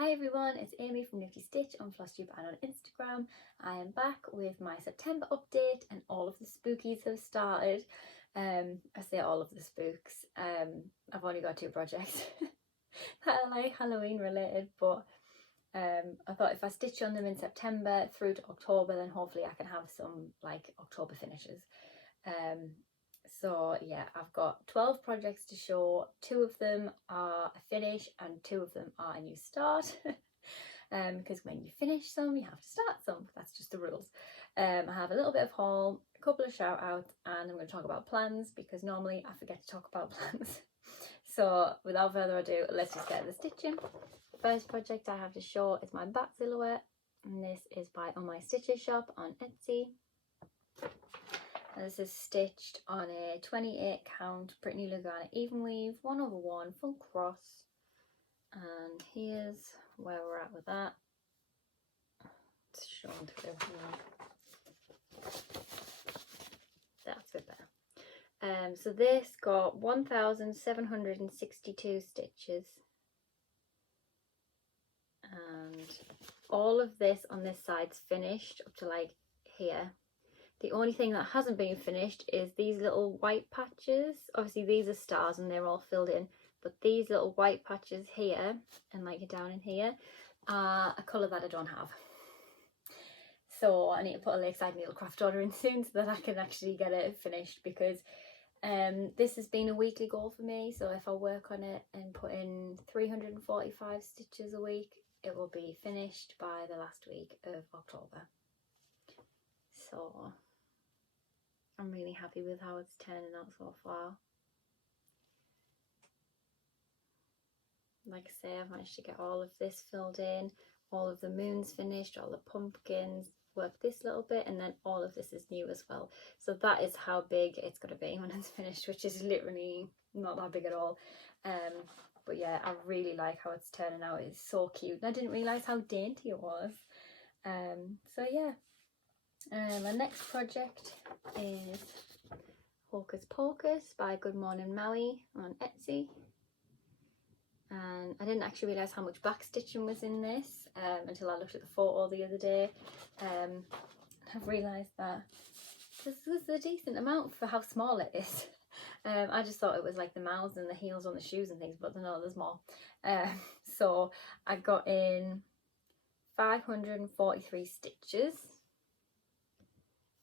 Hi everyone, it's Amy from Nifty Stitch on Flosstube and on Instagram. I am back with my September update and all of the spookies have started. I say all of the spooks. I've only got 2 projects that are like Halloween related, but I thought if I stitch on them in September through to October, then hopefully I can have some like October finishes. So yeah, I've got 12 projects to show. 2 of them are a finish and 2 of them are a new start. Because when you finish some, you have to start some. That's just the rules. I have a little bit of haul, a couple of shout outs, and I'm going to talk about plans because normally I forget to talk about plans. So without further ado, let's just get the stitching. First project I have to show is my back silhouette, and this is by On My Stitches shop on Etsy. And this is stitched on a 28 count Brittany Lugana even weave 1/1 full cross, and here's where we're at with that. It's shown through here. That's a bit better. So this got 1,762 stitches, and all of this on this side's finished up to like here. The only thing that hasn't been finished is these little white patches. Obviously these are stars and they're all filled in, but these little white patches here and like down in here are a colour that I don't have. So I need to put a Lakeside Needlecraft order in soon so that I can actually get it finished, because this has been a weekly goal for me. So if I work on it and put in 345 stitches a week, it will be finished by the last week of October. So I'm really happy with how it's turning out so far. Like I say, I've managed to get all of this filled in, all of the moons finished, all the pumpkins, work this little bit, and then all of this is new as well. So that is how big it's going to be when it's finished, which is literally not that big at all. But yeah, I really like how it's turning out. It's so cute, and I didn't realise how dainty it was. So yeah. My next project is Hocus Pocus by Good Morning Millie on Etsy, and I didn't actually realise how much back stitching was in this until I looked at the photo the other day. I've realised that this was a decent amount for how small it is. I just thought it was like the mouths and the heels on the shoes and things, but no, there's more. So I got in 543 stitches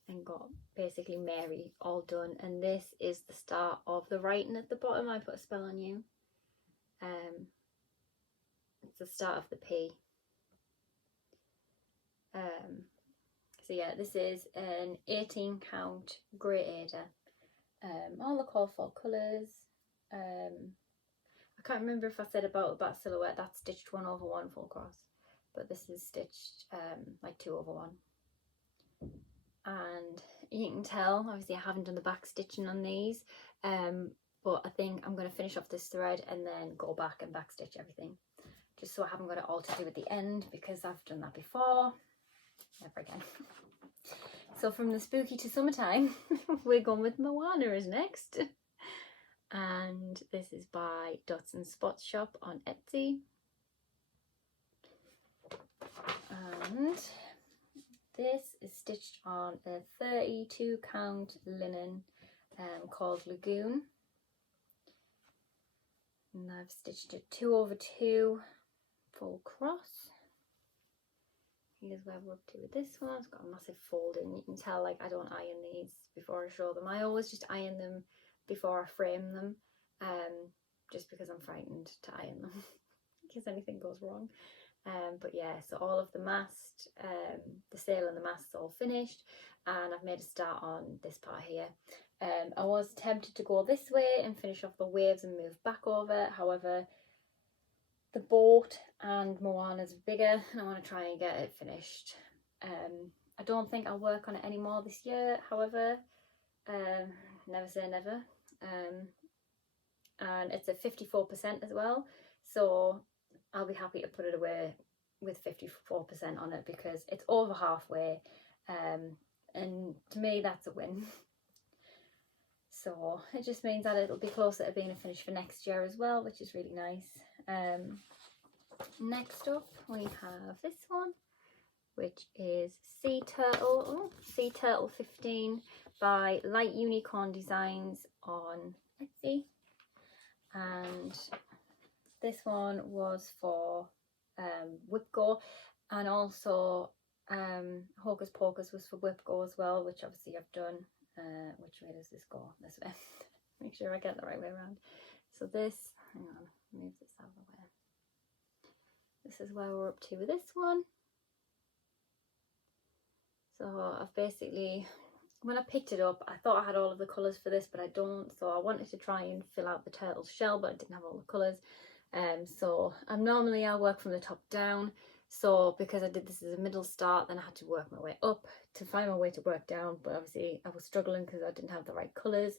and got basically Mary all done, and this is the start of the writing at the bottom. I put a spell on you. It's the start of the P. So yeah, this is an 18 count grey Ada. All the call for colours. I can't remember if I said about the back silhouette, that's stitched 1/1 full cross, but this is stitched like 2/1. And you can tell, obviously I haven't done the back stitching on these, but I think I'm going to finish off this thread and then go back and back stitch everything, just so I haven't got it all to do at the end, because I've done that before. Never again. So from the spooky to summertime, we're going with Moana is next, and this is by Dots and Spots shop on Etsy, and this is stitched on a 32 count linen called Lagoon, and I've stitched a 2/2 full cross. Here's where we're up to with this one. It's got a massive fold in. You can tell, like, I don't iron these before I show them. I always just iron them before I frame them, just because I'm frightened to iron them in case anything goes wrong. But yeah, so all of the mast, the sail and the mast's all finished, and I've made a start on this part here. I was tempted to go this way and finish off the waves and move back over. However, the boat and Moana's bigger, and I want to try and get it finished. I don't think I'll work on it anymore this year. However, never say never. And it's at 54% as well, so I'll be happy to put it away with 54% on it, because it's over halfway, and to me that's a win. So it just means that it'll be closer to being a finish for next year as well, which is really nice. Next up we have this one, which is Sea Turtle, Sea Turtle 15 by Light Unicorn Designs on Etsy. And this one was for Whipco, and also Hocus Pocus was for Whipco as well, which obviously I've done. Which way does this go? This way. Make sure I get the right way around. So this, hang on, move this out of the way. This is where we're up to with this one. So I've basically, when I picked it up, I thought I had all of the colours for this, but I don't. So I wanted to try and fill out the turtle's shell, but I didn't have all the colours. So I work from the top down. So because I did this as a middle start, then I had to work my way up to find my way to work down. But obviously I was struggling because I didn't have the right colours.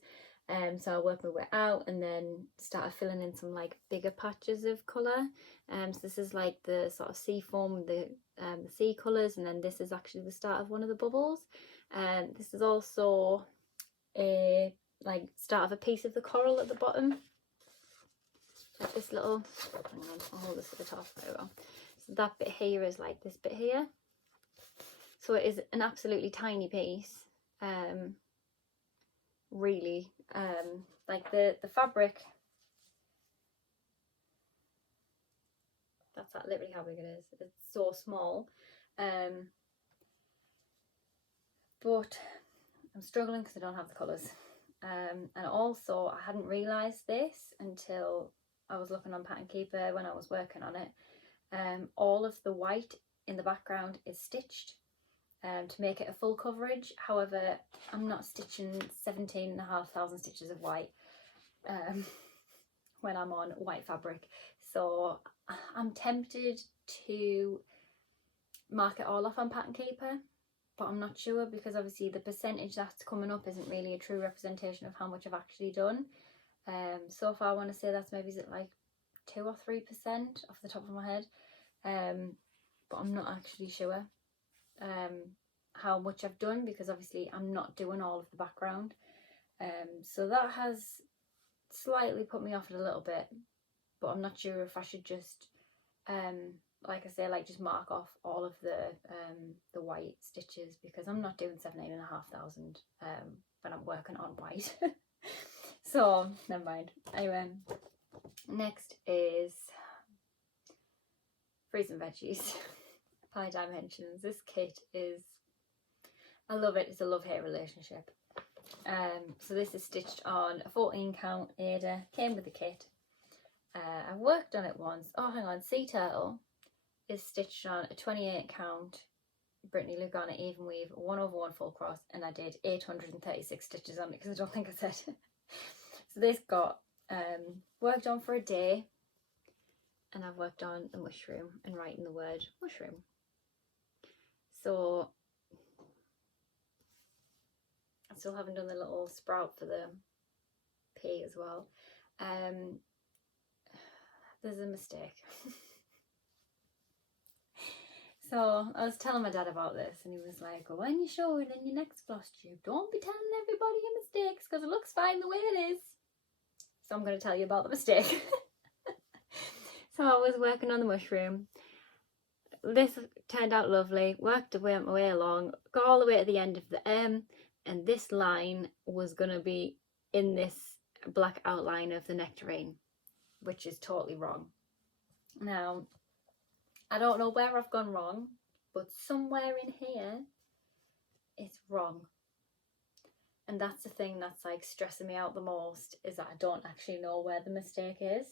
So I worked my way out and then started filling in some like bigger patches of colour. So this is like the sort of sea foam, the sea colours, and then this is actually the start of one of the bubbles. This is also a like start of a piece of the coral at the bottom. Like this little, hang on, I'll hold this at the top. There we go. So that bit here is like this bit here. So it is an absolutely tiny piece. Really, like the fabric, that's literally how big it is. It's so small. But I'm struggling because I don't have the colours. And also I hadn't realised this until I was looking on Pattern Keeper when I was working on it. All of the white in the background is stitched to make it a full coverage. However, I'm not stitching 17,500 stitches of white when I'm on white fabric. So I'm tempted to mark it all off on Pattern Keeper, but I'm not sure because obviously the percentage that's coming up isn't really a true representation of how much I've actually done. So far I want to say that's maybe, is it like 2 or 3% off the top of my head, but I'm not actually sure how much I've done because obviously I'm not doing all of the background. So that has slightly put me off it a little bit, but I'm not sure if I should just like I say, like just mark off all of the white stitches because I'm not doing 17,500 when I'm working on white. So never mind. Anyway, next is Fruits and Veggies by Dimensions. This kit is, I love it. It's a love-hate relationship. So this is stitched on a 14 count Ada, came with the kit. I worked on it once. Oh, hang on, Sea Turtle is stitched on a 28 count Brittany Lugana even weave 1/1 full cross, and I did 836 stitches on it because I don't think I said. So this got worked on for a day, and I've worked on the mushroom and writing the word mushroom. So I still haven't done the little sprout for the P as well. There's a mistake. So I was telling my dad about this and he was like, oh, when you show it in your next Flosstube, don't be telling everybody your mistakes because it looks fine the way it is. So I'm going to tell you about the mistake. So I was working on the mushroom. This turned out lovely, worked my way along, got all the way to the end of the M, and this line was going to be in this black outline of the nectarine, which is totally wrong. Now, I don't know where I've gone wrong, but somewhere in here it's wrong. And that's the thing that's like stressing me out the most, is that I don't actually know where the mistake is.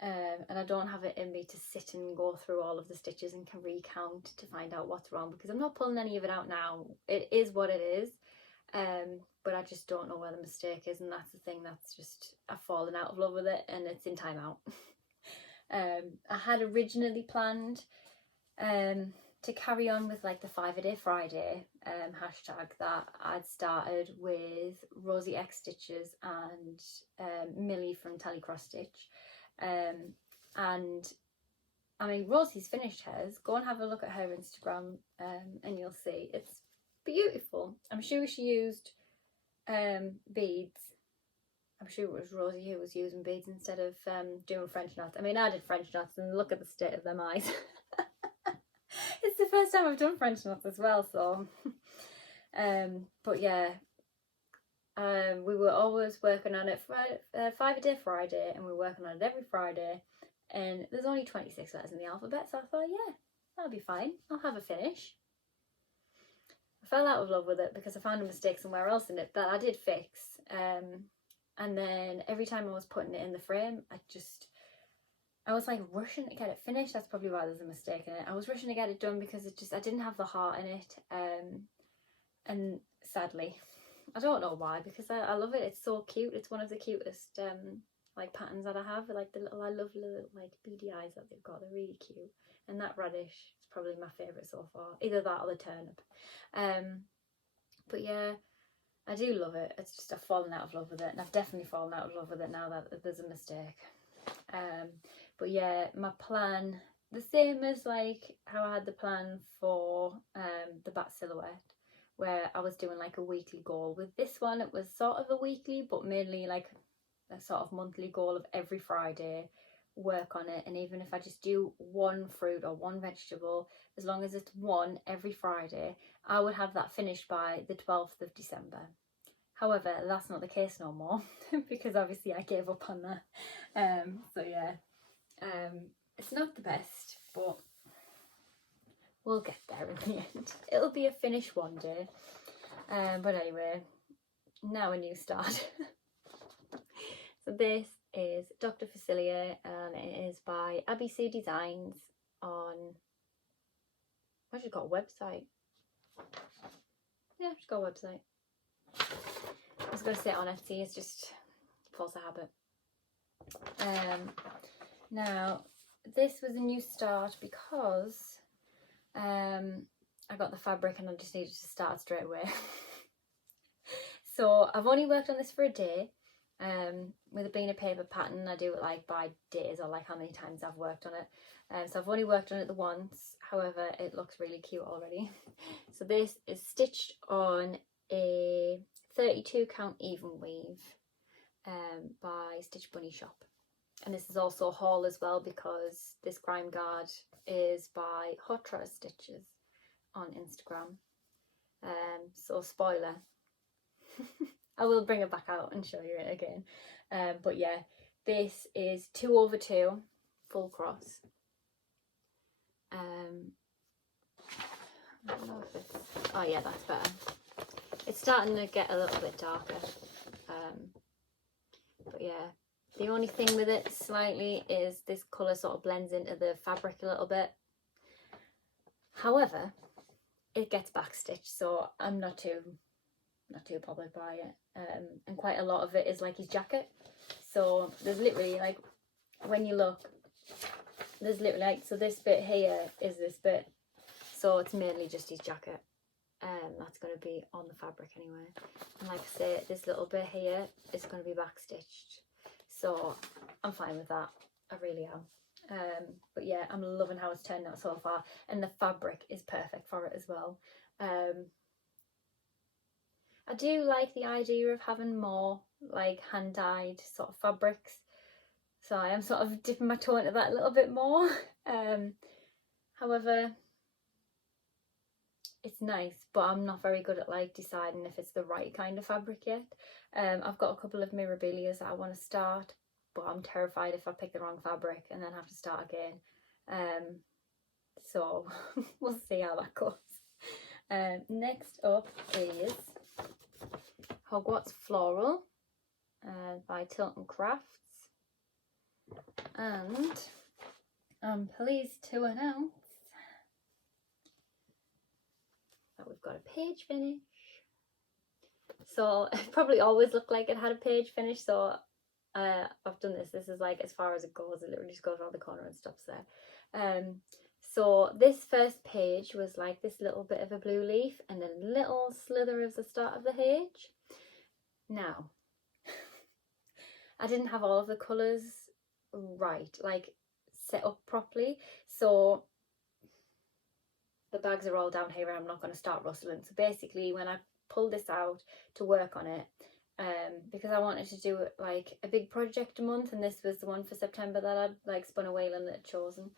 And I don't have it in me to sit and go through all of the stitches and can recount to find out what's wrong, because I'm not pulling any of it out now. It is what it is, but I just don't know where the mistake is, and that's the thing that's just, I've fallen out of love with it and it's in timeout. I had originally planned to carry on with like the 5-a-day Friday hashtag that I'd started with Rosie X Stitches and Millie from Tally Cross Stitch. And I mean, Rosie's finished hers. Go and have a look at her Instagram and you'll see it's beautiful. I'm sure she used beads I'm sure it was Rosie who was using beads instead of doing French knots. I mean, I did French knots, and look at the state of them eyes. It's the first time I've done French knots as well, so. But yeah, we were always working on it for 5 a day Friday, and we were working on it every Friday. And there's only 26 letters in the alphabet, so I thought, yeah, that'll be fine. I'll have a finish. I fell out of love with it because I found a mistake somewhere else in it that I did fix. And then every time I was putting it in the frame, I was like rushing to get it finished. That's probably why there's a mistake in it. I was rushing to get it done because I didn't have the heart in it. And sadly, I don't know why, because I love it. It's so cute. It's one of the cutest like patterns that I have. Like I love little like beady eyes that they've got. They're really cute. And that radish is probably my favourite so far. Either that or the turnip. But yeah, I do love it. It's just I've fallen out of love with it, and I've definitely fallen out of love with it now that there's a mistake. But yeah, my plan, the same as like how I had the plan for the bat silhouette, where I was doing like a weekly goal. With this one, it was sort of a weekly, but mainly like a sort of monthly goal of every Friday, work on it. And even if I just do one fruit or one vegetable, as long as it's one every Friday, I would have that finished by the 12th of December. However, that's not the case no more because obviously I gave up on that. So yeah, it's not the best, but we'll get there in the end. It'll be a finish one day. But anyway, now a new start. So this is Dr. Facilia, and it is by ABC Designs on... I've just got a website. Yeah, I've just got a website. I was going to say on Etsy, it's just false habit. Now, this was a new start because I got the fabric and I just needed to start straight away. So I've only worked on this for a day. With it being a paper pattern, I do it like by days or like how many times I've worked on it. So I've only worked on it the once. However, it looks really cute already. So this is stitched on a 32 count even weave by Stitch Bunny Shop. And this is also a haul as well because this grime guard is by Hot Trotter Stitches on Instagram. So spoiler. I will bring it back out and show you it again. But yeah, this is 2/2 full cross. I don't know if it's... Oh yeah, that's better. It's starting to get a little bit darker. But yeah, the only thing with it slightly is this colour sort of blends into the fabric a little bit. However, it gets backstitched, so I'm not too bothered by it. And quite a lot of it is like his jacket. So there's literally like, when you look, there's literally like, so this bit here is this bit. So it's mainly just his jacket. That's going to be on the fabric anyway. And like I say, this little bit here is going to be backstitched. So I'm fine with that. I really am. But yeah, I'm loving how it's turned out so far. And the fabric is perfect for it as well. I do like the idea of having more like hand-dyed sort of fabrics. So I am sort of dipping my toe into that a little bit more. However, it's nice, but I'm not very good at like deciding if it's the right kind of fabric yet. I've got a couple of mirabilias that I want to start, but I'm terrified if I pick the wrong fabric and then have to start again. So we'll see how that goes. Next up is Hogwarts Floral by Tilton Crafts, and I'm pleased to announce that we've got a page finish. So it probably always looked like it had a page finish, so I've done this. This is like as far as it goes. It literally just goes around the corner and stops there. So this first page was like this little bit of a blue leaf and a little slither of the start of the page. Now, I didn't have all of the colours right, like set up properly. So the bags are all down here and I'm not going to start rustling. So basically when I pulled this out to work on it, because I wanted to do like a big project a month, and this was the one for September that I'd like spun a wheel and that I'd chosen.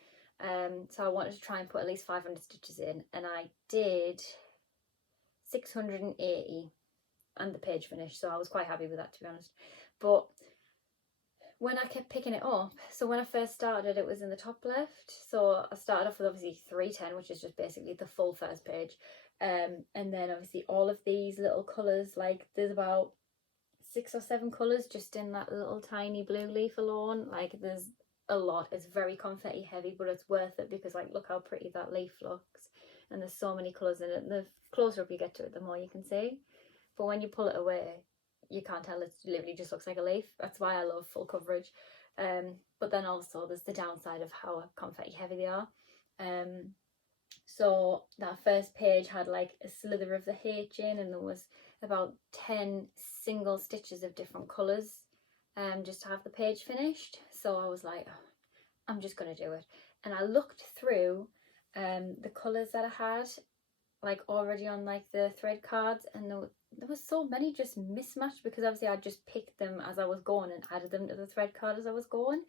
So I wanted to try and put at least 500 stitches in, and I did 680 and the page finished, so I was quite happy with that, to be honest. But when I kept picking it up, so when I first started, it was in the top left, so I started off with obviously 310, which is just basically the full first page, and then obviously all of these little colours, like there's about 6 or 7 colours just in that little tiny blue leaf alone. Like there's a lot. It's very confetti heavy, but it's worth it because like look how pretty that leaf looks, and there's so many colours in it. The closer up you get to it, the more you can see, but when you pull it away, you can't tell. It literally just looks like a leaf. That's why I love full coverage. But then also there's the downside of how confetti heavy they are. So that first page had like a slither of the H in, and there was about 10 single stitches of different colours, just to have the page finished. So I was like, oh, I'm just gonna do it. And I looked through the colours that I had like already on like the thread cards, and there was so many just mismatched, because obviously I just picked them as I was going and added them to the thread card as I was going.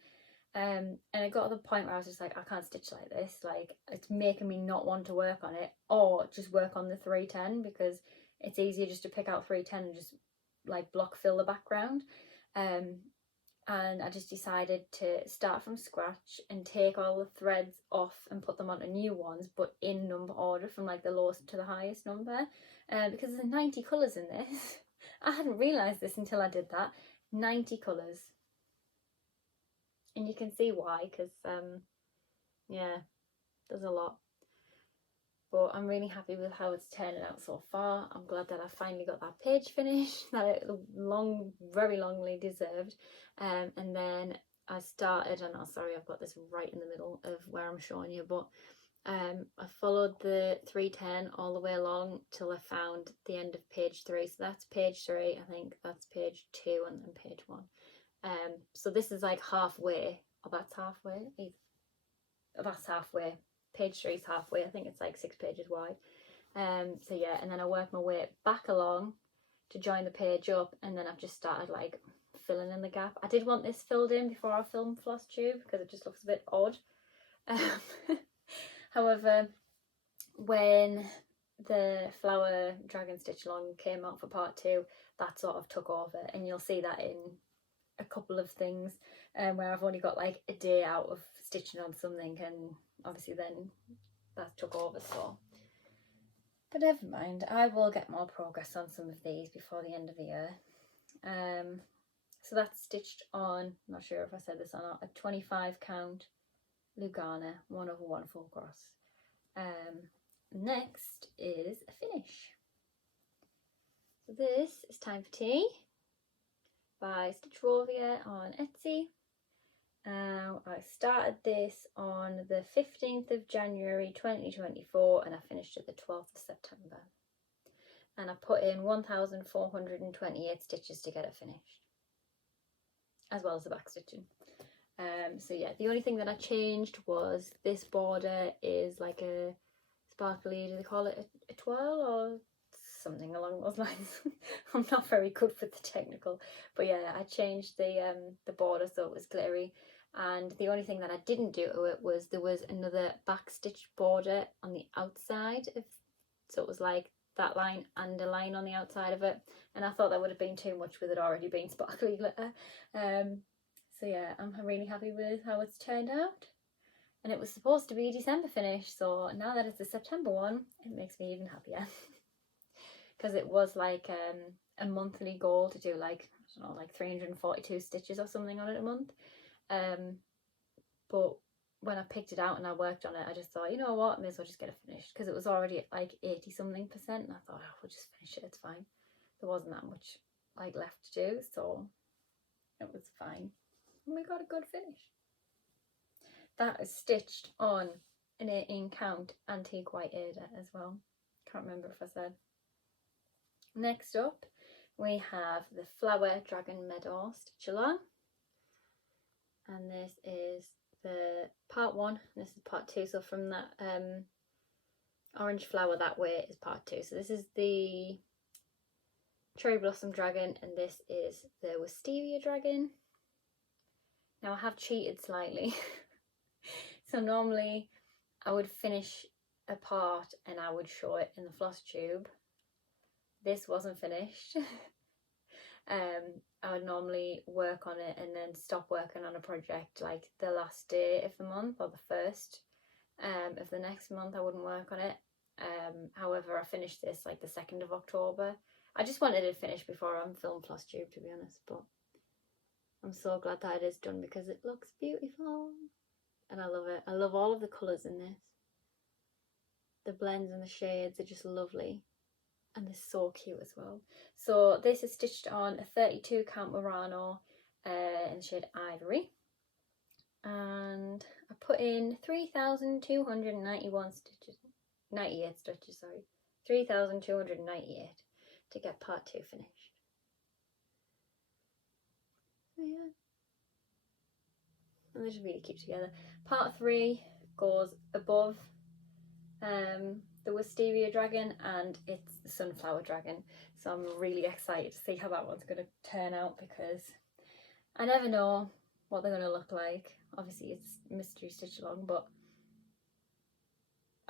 And it got to the point where I was just like, I can't stitch like this, like it's making me not want to work on it, or just work on the 310, because it's easier just to pick out 310 and just like block fill the background. And I just decided to start from scratch and take all the threads off and put them onto new ones, but in number order from like the lowest to the highest number, because there's 90 colours in this. I hadn't realised this until I did that. 90 colours. And you can see why, because yeah, there's a lot. But I'm really happy with how it's turning out so far. I'm glad that I finally got that page finished, that it very longly deserved. And then I started, and oh sorry, I've got this right in the middle of where I'm showing you, but I followed the 310 all the way along till I found the end of page 3. So that's page 3, I think that's page 2, and then page 1. So this is like halfway, or that's halfway, that's halfway. Page 3 is halfway. I think it's like 6 pages wide. So yeah, and then I worked my way back along to join the page up, and then I've just started like filling in the gap. I did want this filled in before I filmed Flosstube because it just looks a bit odd. However, when the flower dragon stitch along came out for part 2, that sort of took over, and you'll see that in a couple of things where I've only got like a day out of stitching on something, and obviously then that took over. So, but never mind, I will get more progress on some of these before the end of the year. So that's stitched on, I'm not sure if I said this or not, a 25 count Lugana 1/1 full cross. Next is a finish. So this is Time for Tea by Stitch Rovia on Etsy. I started this on the 15th of January 2024, and I finished it the 12th of September. And I put in 1,428 stitches to get it finished, as well as the back stitching. So yeah, the only thing that I changed was this border is like a sparkly, do they call it a twirl or something along those lines? I'm not very good with the technical, but yeah, I changed the border so it was glittery. And the only thing that I didn't do to it was there was another back stitch border on the outside of, so it was like that line and a line on the outside of it, and I thought that would have been too much with it already being sparkly glitter. So yeah, I'm really happy with how it's turned out, and it was supposed to be a December finish, so now that it's a September one, it makes me even happier. Because it was like a monthly goal to do like, I don't know, like 342 stitches or something on it a month. But when I picked it out and I worked on it, I just thought, you know what, I may as well just get it finished, because it was already at like 80 something percent, and I thought, oh, we'll just finish it, it's fine. There wasn't that much like left to do, so it was fine, and we got a good finish. That is stitched on an 18 count antique white Aida as well. Can't remember if I said. Next up we have the Flower Dragon Meadow stitch along, and this is the part 1, this is part 2, so from that orange flower that way is part 2. So this is the Cherry Blossom Dragon, and this is the Wisteria Dragon. Now I have cheated slightly. So normally I would finish a part and I would show it in the Flosstube. This wasn't finished. I would normally work on it and then stop working on a project like the last day of the month or the first of the next month. I wouldn't work on it. However, I finished this like the 2nd of October. I just wanted it finished before I filmed Flosstube, to be honest, but I'm so glad that it is done because it looks beautiful and I love it. I love all of the colours in this. The blends and the shades are just lovely. And they're so cute as well. So this is stitched on a 32 count Murano in the shade Ivory. And I put in 3,291 stitches, 98 stitches, sorry. 3,298 to get part 2 finished. So yeah. And they just really keep together. Part 3 goes above the Wisteria Dragon, and it's the Sunflower Dragon, so I'm really excited to see how that one's going to turn out because I never know what they're going to look like. Obviously it's mystery stitch along, but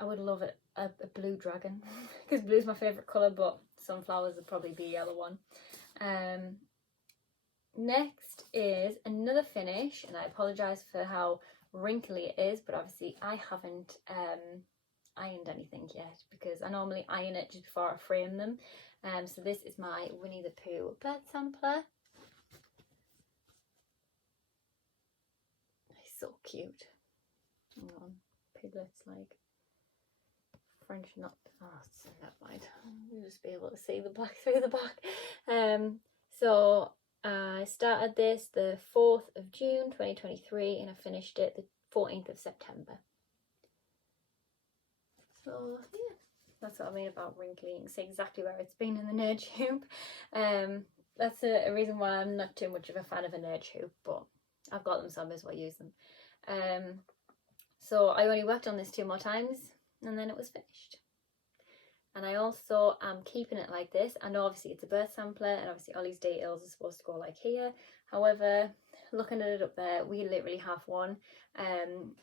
I would love it a blue dragon because blue's my favourite colour, but sunflowers would probably be a yellow one. Next is another finish, and I apologise for how wrinkly it is, but obviously I haven't ironed anything yet because I normally iron it just before I frame them. So this is my Winnie the Pooh bird sampler. He's so cute. Hang on, Piglet's like French nut. Oh, never mind. You'll just be able to see the black through the back. So I started this the 4th of June 2023 and I finished it the 14th of September. So yeah, that's what I mean about wrinkly. You can see exactly where it's been in the nerd tube. That's a reason why I'm not too much of a fan of a nerd tube, but I've got them, so I may as well use them. So I only worked on this 2 more times and then it was finished. And I also am keeping it like this. I know obviously it's a birth sampler and obviously all these details are supposed to go like here. However, looking at it up there, we literally have one.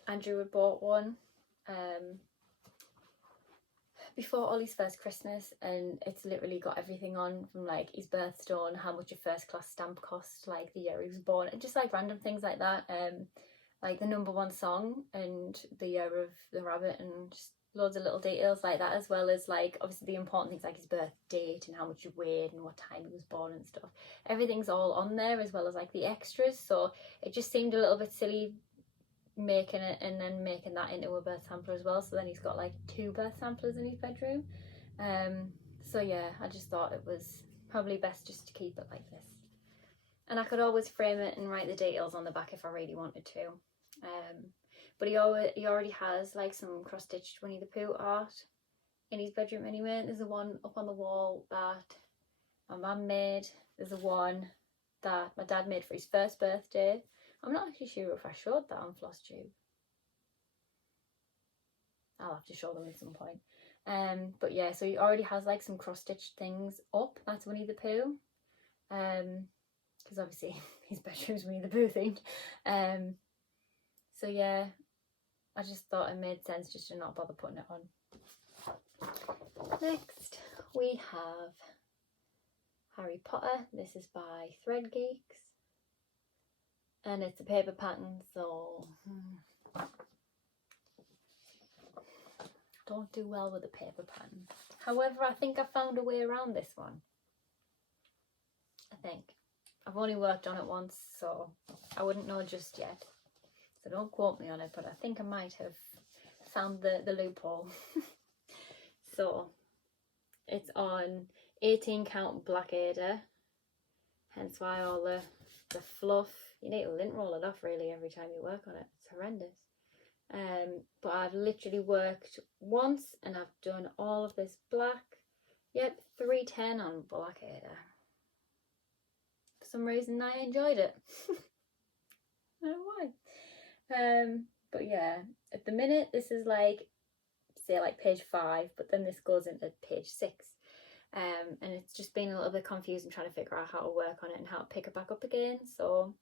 Andrew had bought one before Ollie's first Christmas, and it's literally got everything on from like his birthstone, how much a first class stamp cost, like the year he was born, and just like random things like that. Like the #1 song and the year of the rabbit, and just loads of little details like that, as well as like obviously the important things like his birth date and how much he weighed and what time he was born and stuff. Everything's all on there, as well as like the extras, so it just seemed a little bit silly making it and then making that into a birth sampler as well. So then he's got like 2 birth samplers in his bedroom. So yeah, I just thought it was probably best just to keep it like this. And I could always frame it and write the details on the back if I really wanted to. But he already has like some cross-stitched Winnie the Pooh art in his bedroom anyway. There's a one up on the wall that my mum made. There's a one that my dad made for his first birthday. I'm not actually sure if I showed that on Flosstube. I'll have to show them at some point. But yeah, so he already has like some cross-stitched things up. That's Winnie the Pooh. Because obviously his bedroom's Winnie the Pooh themed. So yeah, I just thought it made sense just to not bother putting it on. Next we have Harry Potter. This is by Thread Geeks. And it's a paper pattern, so don't do well with the paper pattern. However, I think I found a way around this one. I think. I've only worked on it once, so I wouldn't know just yet. So don't quote me on it, but I think I might have found the loophole. So it's on 18 count black Ada, hence why all the fluff. You need to lint roll it off really every time you work on it. It's horrendous. But I've literally worked once and I've done all of this black. Yep, 310 on black Ada. For some reason I enjoyed it. I don't know why. But yeah, at the minute this is like, say like page 5, but then this goes into page 6. and it's just been a little bit confusing trying to figure out how to work on it and how to pick it back up again. So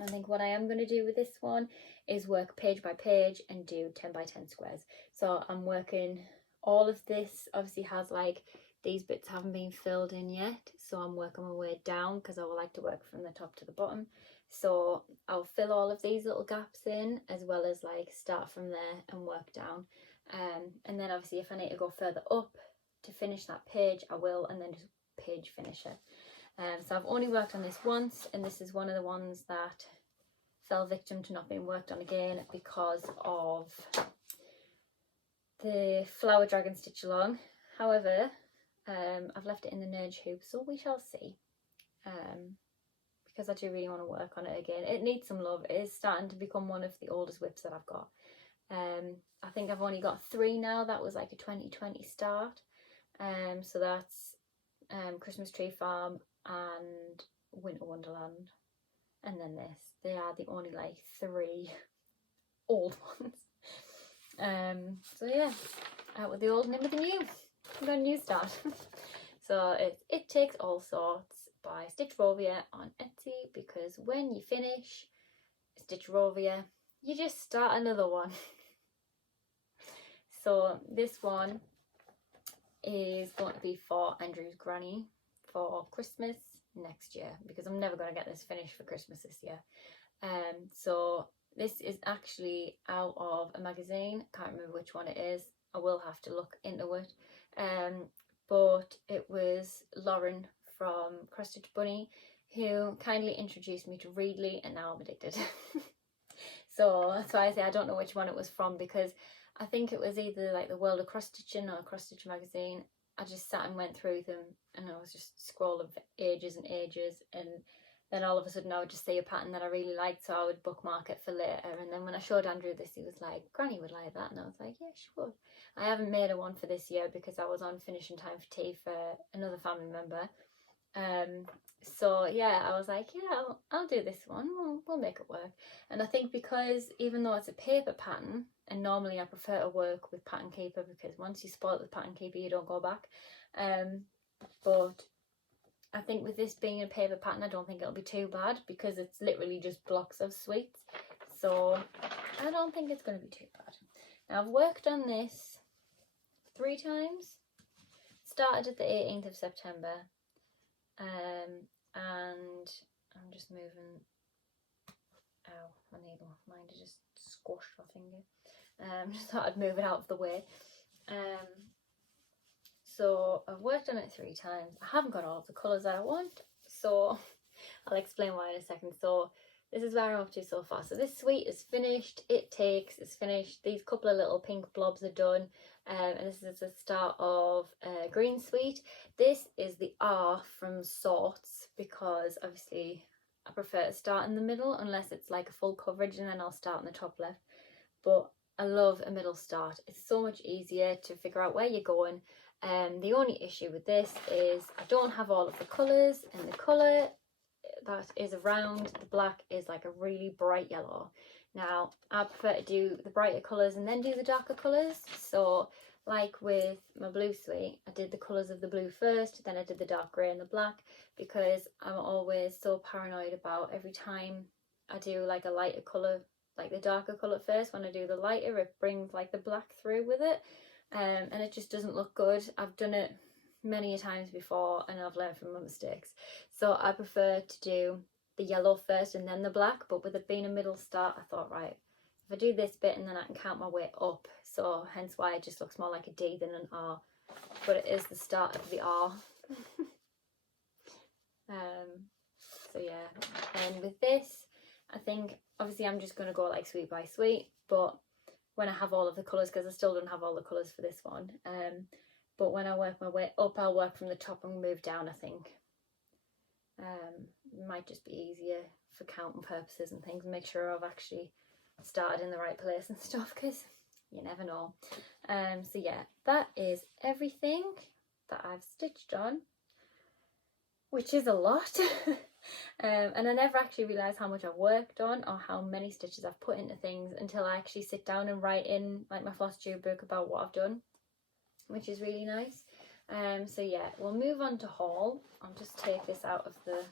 I think what I am going to do with this one is work page by page and do 10 by 10 squares. So I'm working, all of this obviously has like, these bits haven't been filled in yet, so I'm working my way down because I would like to work from the top to the bottom. So I'll fill all of these little gaps in, as well as like start from there and work down. And then obviously if I need to go further up to finish that page, I will, and then just page finish it. So I've only worked on this once, and this is one of the ones that fell victim to not being worked on again because of the flower dragon stitch along. However, I've left it in the nudge hoop, so we shall see, because I do really want to work on it again. It needs some love. It is starting to become one of the oldest whips that I've got. I think I've only got 3 now. That was like a 2020 start. So that's Christmas Tree Farm and Winter Wonderland, and then this. They are the only like 3 old ones. So yeah, out with the old and in with the new. I've got a new start. So it's It Takes All Sorts by Stitch Rovia on Etsy, because when you finish Stitch Rovia, you just start another one. So this one is going to be for Andrew's granny for Christmas next year, because I'm never going to get this finished for Christmas this year. So this is actually out of a magazine. Can't remember which one it is. I will have to look into it. But it was Lauren from Cross Stitch Bunny who kindly introduced me to Readly, and now I'm addicted. So that's why I say I don't know which one it was from, because I think it was either like the World of Cross Stitching or Cross Stitch magazine. I just sat and went through them, and I was just scrolling for ages and ages, and then all of a sudden I would just see a pattern that I really liked, so I would bookmark it for later. And then when I showed Andrew this, he was like, Granny would like that, and I was like, yeah, she would. I haven't made a one for this year because I was on finishing time for tea for another family member. So yeah, I was like, yeah, I'll do this one. We'll make it work. And I think because even though it's a paper pattern, and normally I prefer to work with Pattern Keeper, because once you spoil it with Pattern Keeper, you don't go back. But I think with this being a paper pattern, I don't think it'll be too bad, because it's literally just blocks of sweets. So I don't think it's going to be too bad. Now I've worked on this 3 times. Started at the 18th of September. And I'm just moving. Ow, my needle. Mine just squashed my finger. Just thought I'd move it out of the way. So I've worked on it 3 times. I haven't got all of the colours that I want, so I'll explain why in a second. So this is where I'm up to so far. So this sweet is finished. It Takes is finished. These couple of little pink blobs are done. And this is the start of green sweet. This is the R from Sorts, because obviously I prefer to start in the middle unless it's like a full coverage, and then I'll start in the top left. But I love a middle start. It's so much easier to figure out where you're going. The only issue with this is I don't have all of the colours, and the colour that is around the black is like a really bright yellow. Now I prefer to do the brighter colours and then do the darker colours. So like with my blue suite, I did the colours of the blue first, then I did the dark grey and the black, because I'm always so paranoid about every time I do like a lighter colour, like the darker colour first, when I do the lighter it brings like the black through with it, and it just doesn't look good. I've done it many a times before and I've learned from my mistakes. So I prefer to do the yellow first and then the black, but with it being a middle start, I thought, right, if I do this bit and then I can count my way up, so hence why it just looks more like a D than an R, but it is the start of the R. So yeah, and with this, I think obviously I'm just going to go like sweet by sweet, but when I have all of the colours, because I still don't have all the colours for this one, but when I work my way up, I'll work from the top and move down, I think. It might just be easier for counting purposes and things, and make sure I've actually started in the right place and stuff, because you never know. So yeah, that is everything that I've stitched on, which is a lot. And I never actually realised how much I've worked on or how many stitches I've put into things until I actually sit down and write in like my Flosstube book about what I've done, which is really nice. So yeah, we'll move on to haul. I'll just take this out of the,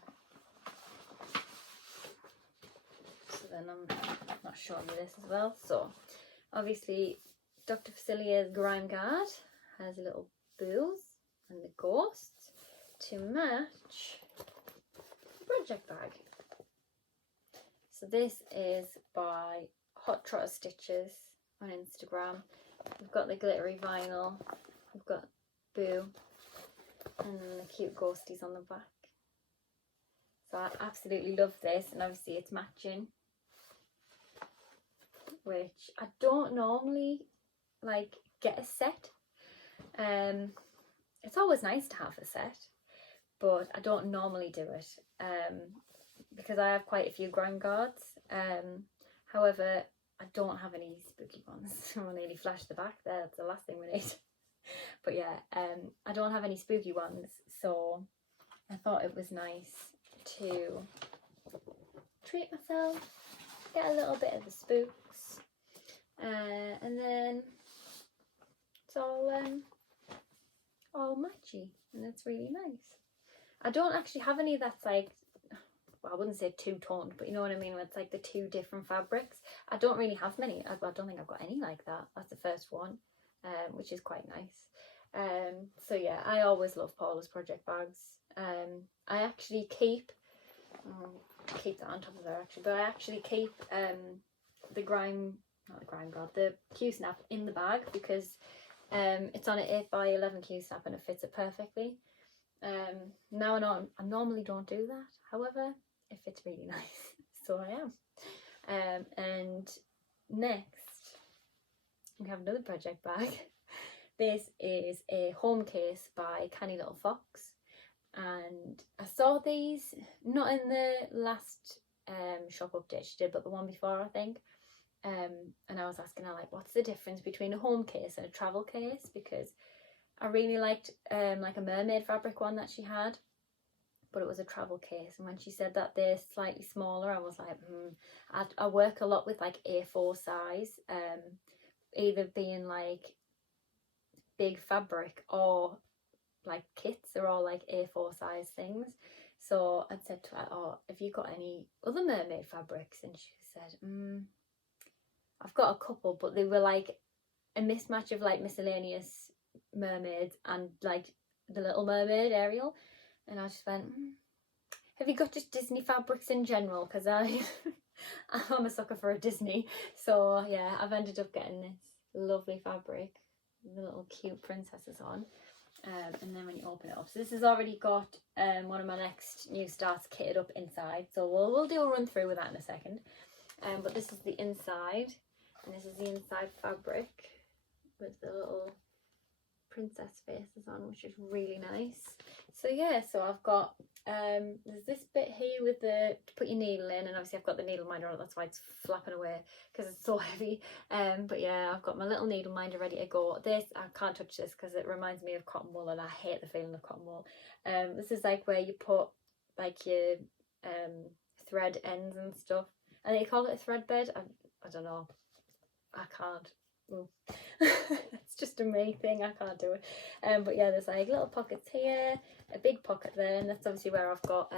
so then I'm not showing you this as well. So obviously Dr. Facilia's Grime Guard has a little booze and the ghosts to match the project bag. So this is by Hot Trotter Stitches on Instagram. We've got the glittery vinyl, we've got Boo, and the cute ghosties on the back. So I absolutely love this, and obviously it's matching, which I don't normally like get a set. It's always nice to have a set, but I don't normally do it because I have quite a few grime guards. However, I don't have any spooky ones. I'll nearly flash the back there, that's the last thing we need. But yeah, I don't have any spooky ones, so I thought it was nice to treat myself, get a little bit of the spooks, and then it's all matchy, and it's really nice. I don't actually have any that's like, well, I wouldn't say two-toned, but you know what I mean, where it's like the two different fabrics. I don't really have many. I don't think I've got any like that. That's the first one, which is quite nice. So yeah, I always love Paula's project bags. I actually keep that on top of there actually, but I actually keep the Q snap in the bag because it's on an 8x11 Q snap and it fits it perfectly. Now I normally don't do that, however it fits really nice, so I am. And next we have another project bag. This is a home case by Canny Little Fox, and I saw these not in the last shop update she did, but the one before, I think. And I was asking her, like, what's the difference between a home case and a travel case, because I really liked like a mermaid fabric one that she had, but it was a travel case. And when she said that they're slightly smaller, I was like, I work a lot with like A4 size, either being like big fabric or like kits are all like A4 size things. So I'd said to her, oh, have you got any other mermaid fabrics? And she said, I've got a couple, but they were like a mismatch of like miscellaneous mermaids and like the Little Mermaid Ariel. And I just went, have you got just Disney fabrics in general? Because I'm a sucker for a Disney. So yeah, I've ended up getting this lovely fabric, the little cute princesses on. And then when you open it up, so this has already got one of my next new starts kitted up inside, so we'll do a run through with that in a second. But this is the inside, and this is the inside fabric with the little princess faces on, which is really nice. So yeah, so I've got there's this bit here with the to put your needle in, and obviously I've got the needle minder on it, that's why it's flapping away because it's so heavy. But yeah, I've got my little needle minder ready to go. This, I can't touch this because it reminds me of cotton wool, and I hate the feeling of cotton wool. This is like where you put like your thread ends and stuff. And they call it a thread bed. I don't know. I can't. It's just a me thing. I can't do it. But yeah, there's like little pockets here, a big pocket there, and that's obviously where I've got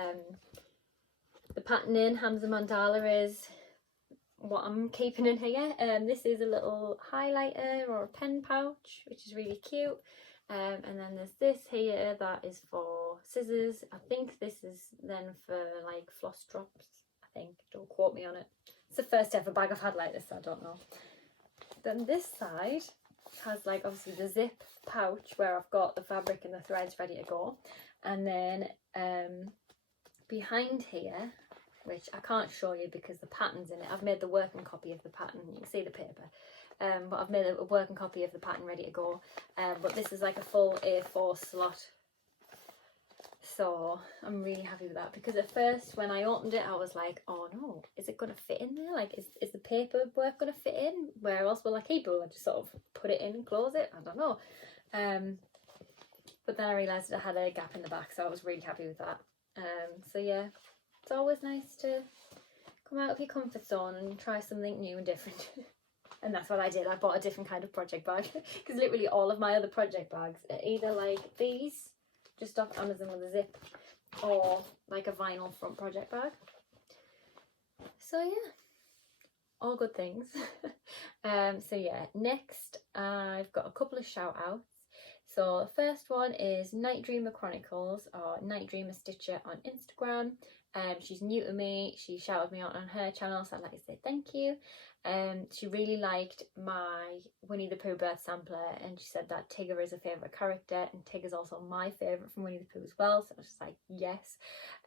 the pattern in. Hamza Mandala is what I'm keeping in here. This is a little highlighter or a pen pouch, which is really cute. And then there's this here that is for scissors. I think this is then for like floss drops. I think, don't quote me on it. It's the first ever bag I've had like this, so I don't know. Then this side has like obviously the zip pouch where I've got the fabric and the threads ready to go, and then behind here, which I can't show you because the pattern's in it, I've made the working copy of the pattern, you can see the paper, but I've made a working copy of the pattern ready to go. But this is like a full A4 slot, so I'm really happy with that, because at first when I opened it I was like, oh no, is it going to fit in there? Like, is the paperwork going to fit in? Where else will I keep it? Will I just sort of put it in and close it? I don't know. But then I realised it had a gap in the back, so I was really happy with that. So yeah, it's always nice to come out of your comfort zone and try something new and different. And that's what I did. I bought a different kind of project bag because literally all of my other project bags are either like these, just off Amazon with a zip, or like a vinyl front project bag. So yeah, all good things. So yeah, next I've got a couple of shout outs. So the first one is Night Dreamer Chronicles, or Night Dreamer Stitcher on Instagram. She's new to me. She shouted me out on her channel, so I'd like to say thank you. She really liked my Winnie the Pooh birth sampler, and she said that Tigger is a favourite character, and Tigger's also my favourite from Winnie the Pooh as well, so I was just like, yes.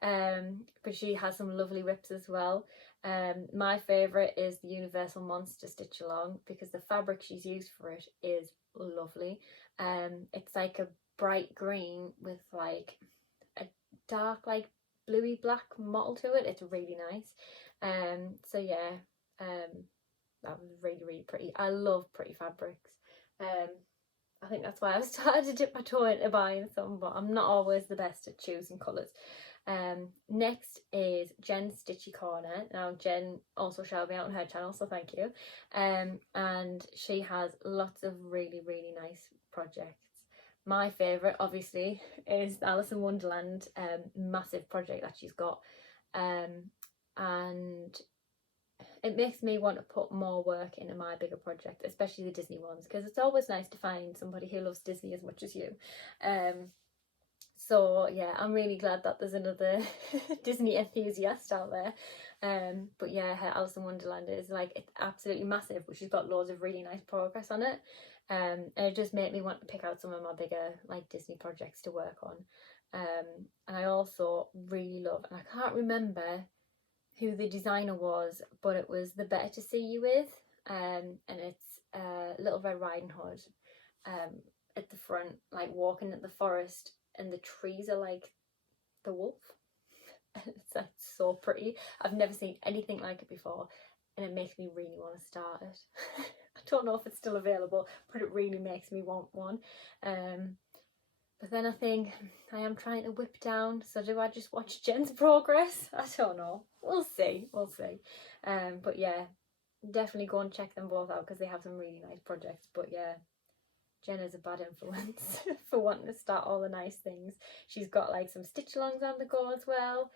But she has some lovely rips as well. My favourite is the Universal Monster Stitch Along, because the fabric she's used for it is lovely. It's like a bright green with like a dark like bluey black mottle to it. It's really nice. So yeah, that was really pretty. I love pretty fabrics. I think that's why I've started to dip my toe into buying some, but I'm not always the best at choosing colours. Next is Jen's Stitchy Corner. Now Jen also shouted me out on her channel, so thank you. And she has lots of really nice projects. My favourite obviously is the Alice in Wonderland massive project that she's got, and it makes me want to put more work into my bigger project, especially the Disney ones, because it's always nice to find somebody who loves Disney as much as you. So yeah, I'm really glad that there's another Disney enthusiast out there. But yeah, her Alice in Wonderland is like, it's absolutely massive, but she's got loads of really nice progress on it. And it just made me want to pick out some of my bigger like Disney projects to work on. And I also really love, and I can't remember who the designer was, but it was the Better to See You With, and it's Little Red Riding Hood at the front, like walking at the forest, and the trees are like the wolf. It's like so pretty. I've never seen anything like it before, and it makes me really want to start it. I don't know if it's still available, but it really makes me want one. But then I think I am trying to whip down, so do I just watch Jen's progress? I don't know. We'll see. But yeah, definitely go and check them both out because they have some really nice projects. But yeah, Jen is a bad influence for wanting to start all the nice things. She's got like some stitch alongs on the go as well,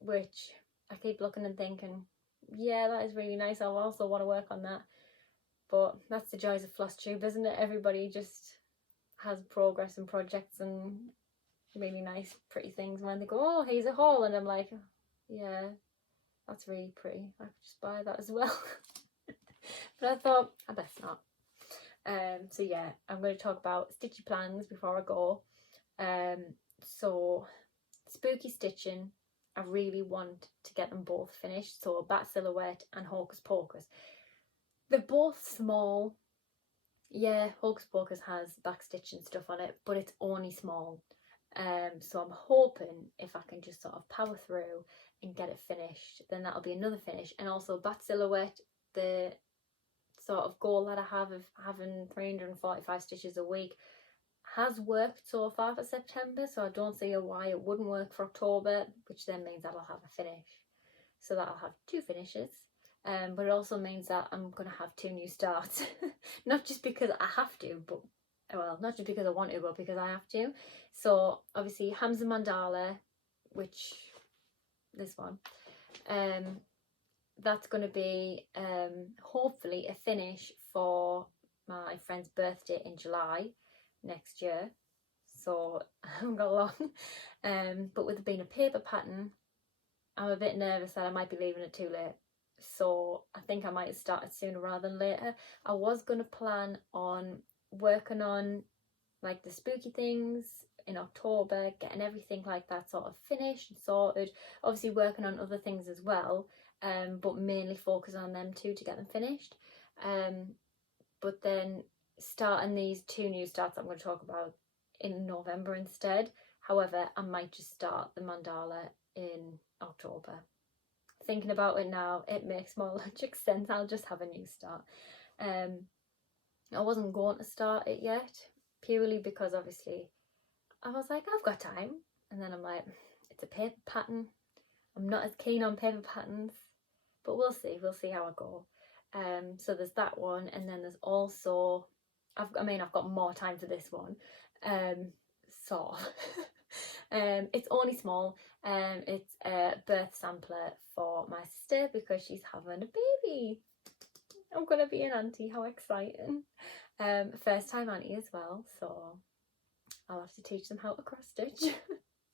which I keep looking and thinking, yeah, that is really nice. I also want to work on that. But that's the joys of Flosstube, isn't it? Everybody just has progress and projects and really nice pretty things, when they go, oh, here's a haul, and I'm like, oh, yeah, that's really pretty, I could just buy that as well. But I thought I best not. So yeah, I'm going to talk about stitchy plans before I go. So spooky stitching, I really want to get them both finished. So Bat Silhouette and Hocus Pocus, they're both small. Yeah, Hocus Pocus has backstitch and stuff on it, but it's only small. So I'm hoping if I can just sort of power through and get it finished, then that'll be another finish. And also Bat Silhouette, the sort of goal that I have of having 345 stitches a week, has worked so far for September, so I don't see why it wouldn't work for October, which then means that I'll have a finish. So that I'll have 2 finishes. But it also means that I'm going to have 2 new starts. Not just because I have to, but, well, not just because I want to, but because I have to. So, obviously, Hamza Mandala, which, this one, that's going to be, hopefully, a finish for my friend's birthday in July next year. So, I haven't got long. But with it being a paper pattern, I'm a bit nervous that I might be leaving it too late. So I think I might have started sooner rather than later. I was going to plan on working on like the spooky things in October, getting everything like that sort of finished and sorted, obviously working on other things as well, but mainly focus on them too to get them finished. But then starting these 2 new starts I'm going to talk about in November instead. However, I might just start the mandala in October. Thinking about it now, it makes more logic sense. I'll just have a new start. I wasn't going to start it yet, purely because obviously I was like, I've got time, and then I'm like, it's a paper pattern. I'm not as keen on paper patterns, but we'll see how I go. So there's that one, and then there's also, I've got more time for this one. So it's only small. It's a birth sampler for my sister because she's having a baby. I'm gonna be an auntie, how exciting. First time auntie as well, so I'll have to teach them how to cross stitch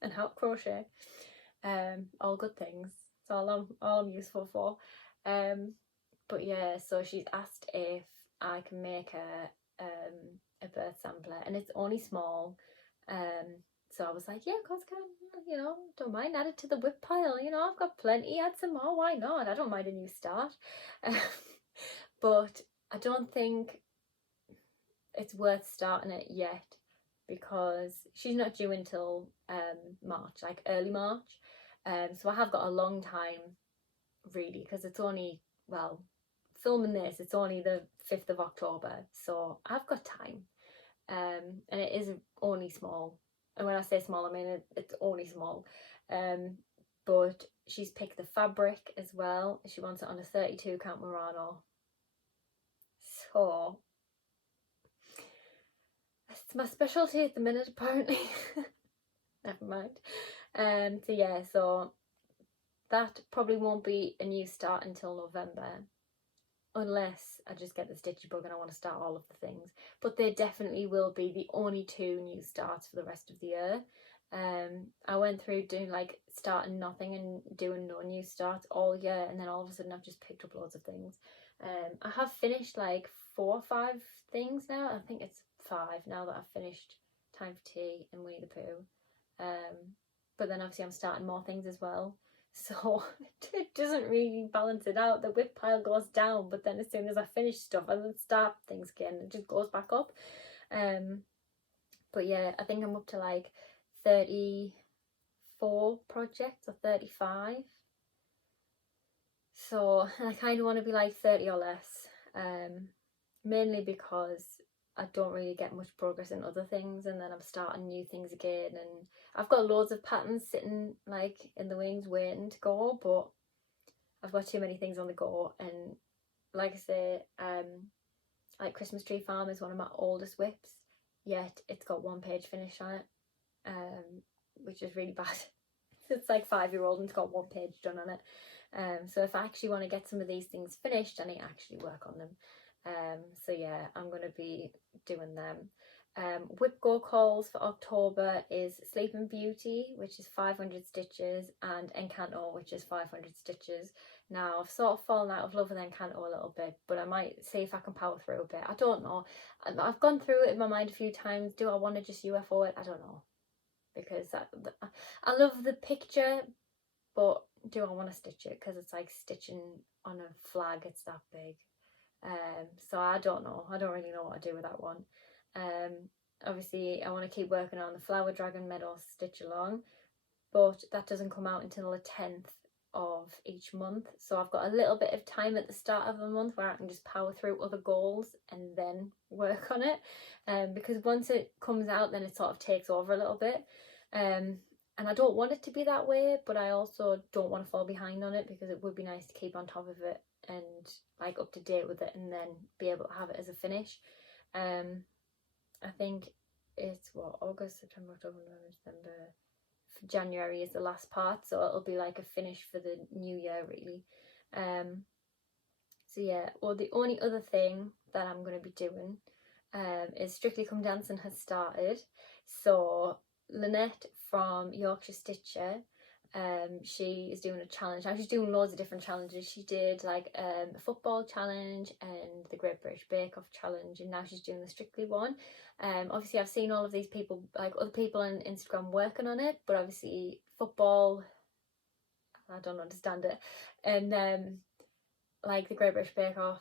and how to crochet. All good things. It's all I'm useful for. But yeah, so she's asked if I can make her a birth sampler, and it's only small. So I was like, yeah, of course I can. You know, don't mind, add it to the whip pile. You know, I've got plenty. Add some more. Why not? I don't mind a new start. But I don't think it's worth starting it yet because she's not due until March, like early March. So I have got a long time really, because it's only, well, filming this, it's only the 5th of October, so I've got time. And it is only small, and when I say small, I mean it's only small. But she's picked the fabric as well. She wants it on a 32 count Murano, so it's my specialty at the minute apparently. Never mind. So yeah, so that probably won't be a new start until November, unless I just get the stitchy bug and I want to start all of the things. But they definitely will be the only 2 new starts for the rest of the year. I went through doing like starting nothing and doing no new starts all year, and then all of a sudden I've just picked up loads of things. I have finished like 4 or 5 things now. I think it's 5 now that I've finished Time for Tea and Winnie the Pooh. But then obviously I'm starting more things as well. So it doesn't really balance it out. The whip pile goes down, but then as soon as I finish stuff, I then start things again. It just goes back up. But yeah, I think I'm up to like 34 projects or 35. So I kind of want to be like 30 or less. Mainly because I don't really get much progress in other things, and then I'm starting new things again, and I've got loads of patterns sitting like in the wings waiting to go, but I've got too many things on the go. And like I say, like Christmas Tree Farm is one of my oldest whips, yet it's got 1 page finish on it, which is really bad. It's like 5-year-old and it's got 1 page done on it. So if I actually want to get some of these things finished, I need to actually work on them. So yeah, I'm going to be doing them. Whip Go calls for October is Sleeping Beauty, which is 500 stitches, and Encanto, which is 500 stitches. Now I've sort of fallen out of love with Encanto a little bit, but I might see if I can power through a bit. I don't know. I've gone through it in my mind a few times. Do I want to just UFO it? I don't know, because I love the picture, but do I want to stitch it? Because it's like stitching on a flag. It's that big. So I don't know. I don't really know what to do with that one. Obviously I want to keep working on the Flower Dragon Meadow Stitch Along, but that doesn't come out until the 10th of each month, so I've got a little bit of time at the start of the month where I can just power through other goals and then work on it, because once it comes out then it sort of takes over a little bit, and I don't want it to be that way, but I also don't want to fall behind on it, because it would be nice to keep on top of it and like up to date with it, and then be able to have it as a finish. I think it's August, September, October, November, December, January is the last part, so it'll be like a finish for the new year really. So yeah, well, the only other thing that I'm going to be doing is Strictly Come Dancing has started. So Lynette from Yorkshire Stitcher, she is doing a challenge. Now she's doing loads of different challenges. She did like a football challenge and the Great British Bake Off challenge, and now she's doing the Strictly one. Obviously I've seen all of these people, like other people on Instagram working on it, but obviously football, I don't understand it. And like the Great British Bake Off,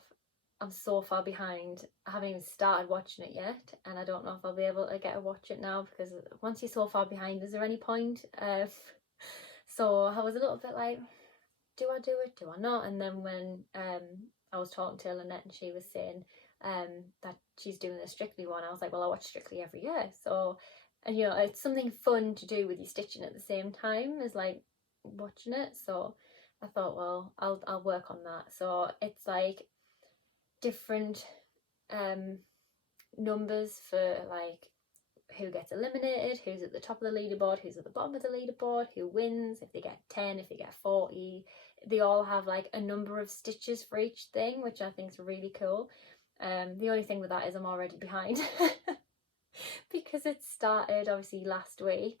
I'm so far behind. I haven't even started watching it yet, and I don't know if I'll be able to get to watch it now, because once you're so far behind, is there any point? So I was a little bit like, do I do it? Do I not? And then when I was talking to Lynette and she was saying that she's doing the Strictly one, I was like, well, I watch Strictly every year. So, and you know, it's something fun to do with you stitching at the same time as like watching it. So I thought, well, I'll work on that. So it's like different numbers for like who gets eliminated, who's at the top of the leaderboard, who's at the bottom of the leaderboard, who wins, if they get 10, if they get 40. They all have like a number of stitches for each thing, which I think is really cool. The only thing with that is I'm already behind because it started obviously last week,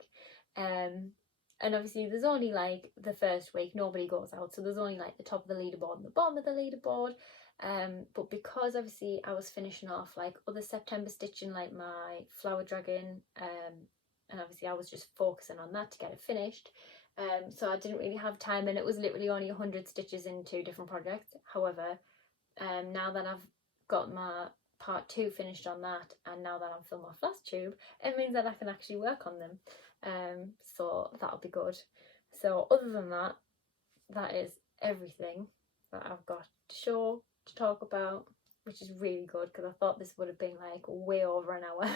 and obviously there's only like the first week nobody goes out, so there's only like the top of the leaderboard and the bottom of the leaderboard. But because obviously I was finishing off like other September stitching, like my flower dragon, and obviously I was just focusing on that to get it finished, so I didn't really have time, and it was literally only 100 stitches in 2 different projects. However, now that I've got my part 2 finished on that, and now that I'm filming my Flosstube, it means that I can actually work on them, so that'll be good. So other than that, that is everything that I've got to show, to talk about, which is really good because I thought this would have been like way over an hour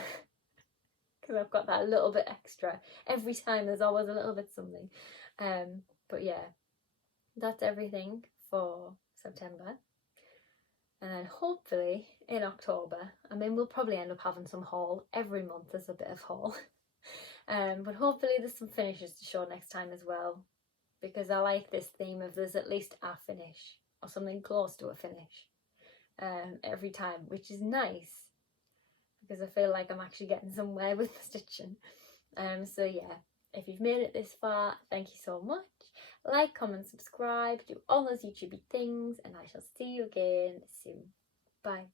because I've got that little bit extra every time. There's always a little bit something, but yeah, that's everything for September. And then hopefully in October, I mean, we'll probably end up having some haul every month. There's a bit of haul, but hopefully there's some finishes to show next time as well, because I like this theme of there's at least a finish or something close to a finish every time, which is nice because I feel like I'm actually getting somewhere with the stitching. So yeah, if you've made it this far, thank you so much. Like, comment, subscribe, do all those YouTubey things, and I shall see you again soon. Bye.